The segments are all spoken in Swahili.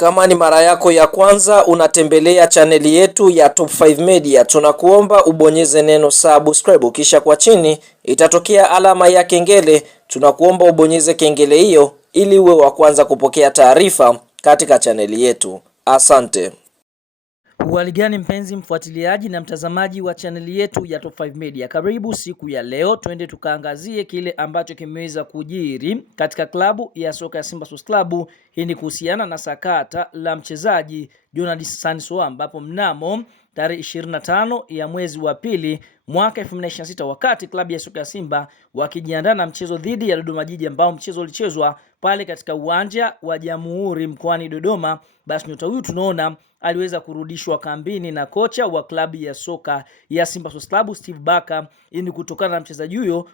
Kama ni mara yako ya kwanza unatembelea chaneli yetu ya Top 5 Media, tunakuomba ubonyeze neno subscribe, kisha kwa chini itatokea alama ya kengele. Tunakuomba ubonyeze kengele hiyo ili uwe wa kwanza kupokea taarifa katika chaneli yetu. Asante. Hali gani mpenzi mfuatiliaji na mtazamaji wa chaneli yetu ya Top 5 Media, karibu siku ya leo twende tukaangazie kile ambacho kimeweza kujiri katika klabu ya soka ya Simba Sports Club. Hii ni kuhusiana na sakata la mchezaji Jonathan Sanso, ambapo mnamo tarehe 25 ya mwezi wa pili mwaka 2026 wakati klabu ya soka ya Simba wakijiandaa na mchezo dhidi ya Dodoma Jiji, ambao mchezo ulichezwa pale katika uwanja wa Jamhuri mkoani Dodoma, basi nyota huyu tunaona aliweza kurudishwa kambini na kocha wa klabu ya soka ya Simba Sports Club Steve Barker, ili kutokana na mchezaji huyo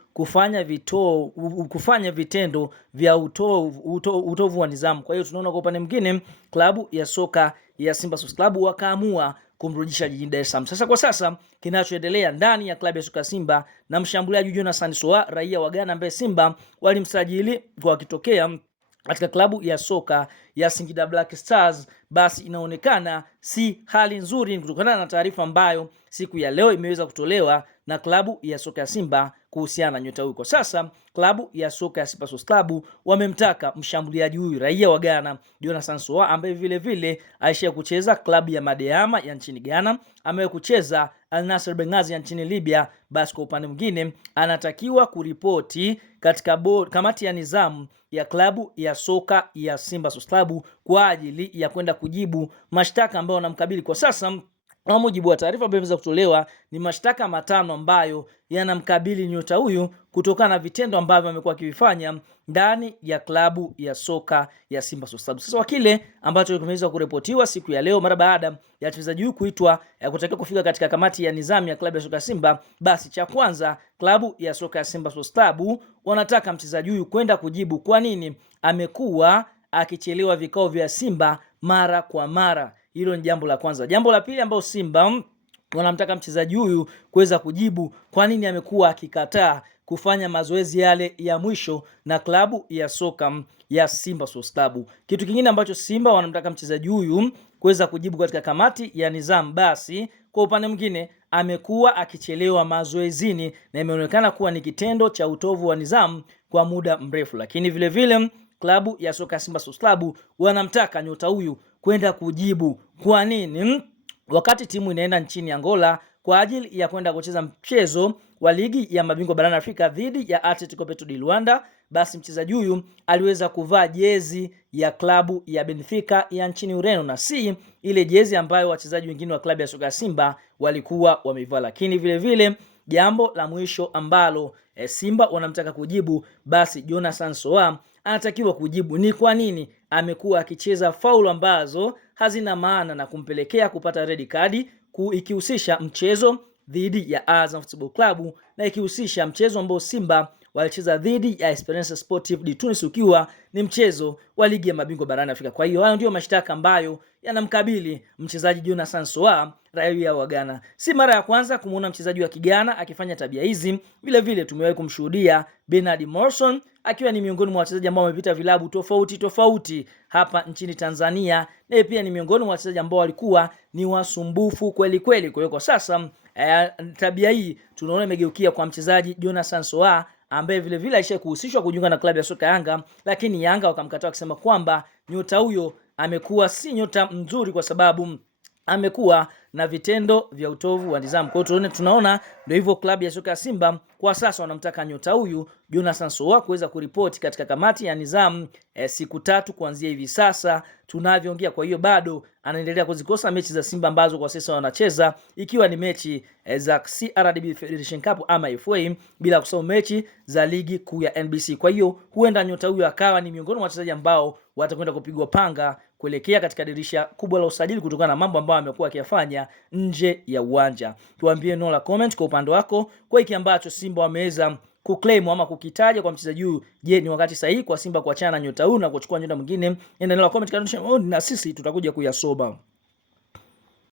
kufanya vitendo vya utovu wa nidhamu. Kwa hiyo tunaona kwa upande mwingine klabu ya soka ya Simba Sports Club wakaamua kumrudisha jijini Dar es Salaam. Sasa kwa sasa kinachoendelea ndani ya klabu ya soka Simba na mshambuliaji Jonathan Sanso, raia wa Ghana, ambaye Simba walimsajili kwa akitokea katika klabu ya soka ya Singida Black Stars, basi inaonekana si hali nzuri kutokana na taarifa ambayo siku ya leo imeweza kutolewa na klabu ya soka ya Simba kuhusiana na nyota huyu. Kwa sasa klabu ya soka ya Simba Sports Club wamemtaka mshambuliaji huyu raia wa Ghana Jonathan Sanso, ambaye vile vile aishia kucheza klabu ya Madeama ya nchini Ghana, amewahi kucheza Al Nassr Benghazi ya nchini Libya. Basi kwa upande mwingine anatakiwa kuripoti katika kamati ya nizamu ya klabu ya soka ya Simba Sports Club kwa ajili ya kwenda kujibu mashtaka ambayo wanamkabili kwa sasa. Kwa mujibu wa taarifa ambayo imeweza kutolewa, ni mashtaka 5 ambayo yanamkabili nyota huyu kutokana na vitendo ambavyo amekuwa akivifanya ndani ya klabu ya soka ya Simba Sports Club. Sasa kile ambacho kimeweza kuripotiwa siku ya leo mara baada ya mchezaji huyu kuitwa kutakiwa kufika katika kamati ya nizamu ya klabu ya soka ya Simba, basi cha kwanza klabu ya soka ya Simba Sports Club wanataka mchezaji huyu kwenda kujibu kwa nini amekuwa akichelewa vikao vya Simba mara kwa mara. Hilo ni jambo la kwanza. Jambo la pili ambao Simba wanamtaka mchezaji huyu kuweza kujibu kwa nini amekuwa akikataa kufanya mazoezi yale ya mwisho na klabu ya soka ya Simba Sports Club. Kitu kingine ambacho Simba wanamtaka mchezaji huyu kuweza kujibu katika kamati ya nizamu, basi kwa upande mwingine amekuwa akichelewa mazoezini na imeonekana kuwa ni kitendo cha utovu wa nizamu kwa muda mrefu. Lakini vile vile klabu ya soka ya Simba Sports Club wanamtaka nyota huyu kwenda kujibu kwa nini wakati timu inaenda nchini Angola kwa ajili ya kwenda kucheza mchezo wa ligi ya mabingwa barani Afrika dhidi ya Atletico Petro di Luanda, basi mchezaji huyu aliweza kuvaa jezi ya klabu ya Benfica ya nchini Ureno na si ile jezi ambayo wachezaji wengine wa klabu ya soka Simba walikuwa wamevaa. Lakini vile vile jambo la mwisho ambalo Simba wanamtaka kujibu, basi Jonathan Sanso anatakiwa kujibu ni kwa nini amekuwa akicheza faulu ambazo hazina maana na kumpelekea kupata red card, ikihusisha mchezo dhidi ya Azam Football Club na ikihusisha mchezo ambao Simba walicheza dhidi ya Esperance Sportive de Tunis, ukiwa ni mchezo wa ligi ya mabingwa barani Afrika. Kwa hiyo hayo ndio mashtaka ambayo yanamkabili mchezaji Jonathan Sanso, raia wa Ghana. Si mara ya kwanza kumuona mchezaji wa Kigana akifanya tabia hizi. Vile vile tumewahi kumshuhudia Bernard Morrison akiwa ni miongoni mwa wachezaji ambao wamepita vilabu tofauti hapa nchini Tanzania, na pia ni miongoni mwa wachezaji ambao walikuwa ni wasumbufu kweli kweli. Kwa hiyo kwa sasa tabia hii tunaona imegeukia kwa mchezaji Jonathan Sanso, ambaye vile vile alisha kuhusishwa kujiunga na klabu ya soka Yanga, lakini Yanga wakamkataa wakisema kwamba nyota huyo amekuwa si nyota mzuri kwa sababu amekuwa na vitendo vya utovu wa nidhamu. Kwa hiyo tunaona ndio hivyo, klabu ya soka ya Simba kwa sasa wanamtaka nyota huyu Jonathan Sanso kuweza kuripoti katika kamati ya nidhamu siku 3 kuanzia hivi sasa tunavyoongea. Kwa hiyo bado anaendelea kuzikosa mechi za Simba ambazo kwa sasa wanacheza, ikiwa ni mechi za CRDB Federation Cup ama FA, bila kusahau mechi za ligi kuu ya NBC. Kwa hiyo huenda nyota huyu akawa ni miongoni mwa wachezaji ambao watakwenda kupigwa panga kuelekea katika dirisha kubwa la usajili kutokana na mambo ambayo amekuwa akiyafanya nje ya uwanja. Tuambie no la comment kwa upande wako kwa hiki ambacho Simba wameweza kuclaim ama kukitaja kwa mchezaji huyu. Je, ni wakati sahihi kwa Simba kuachana na nyota huyu na kuchukua nyota mwingine? Nenda no la comment na sisi tutakuja kuyasoma.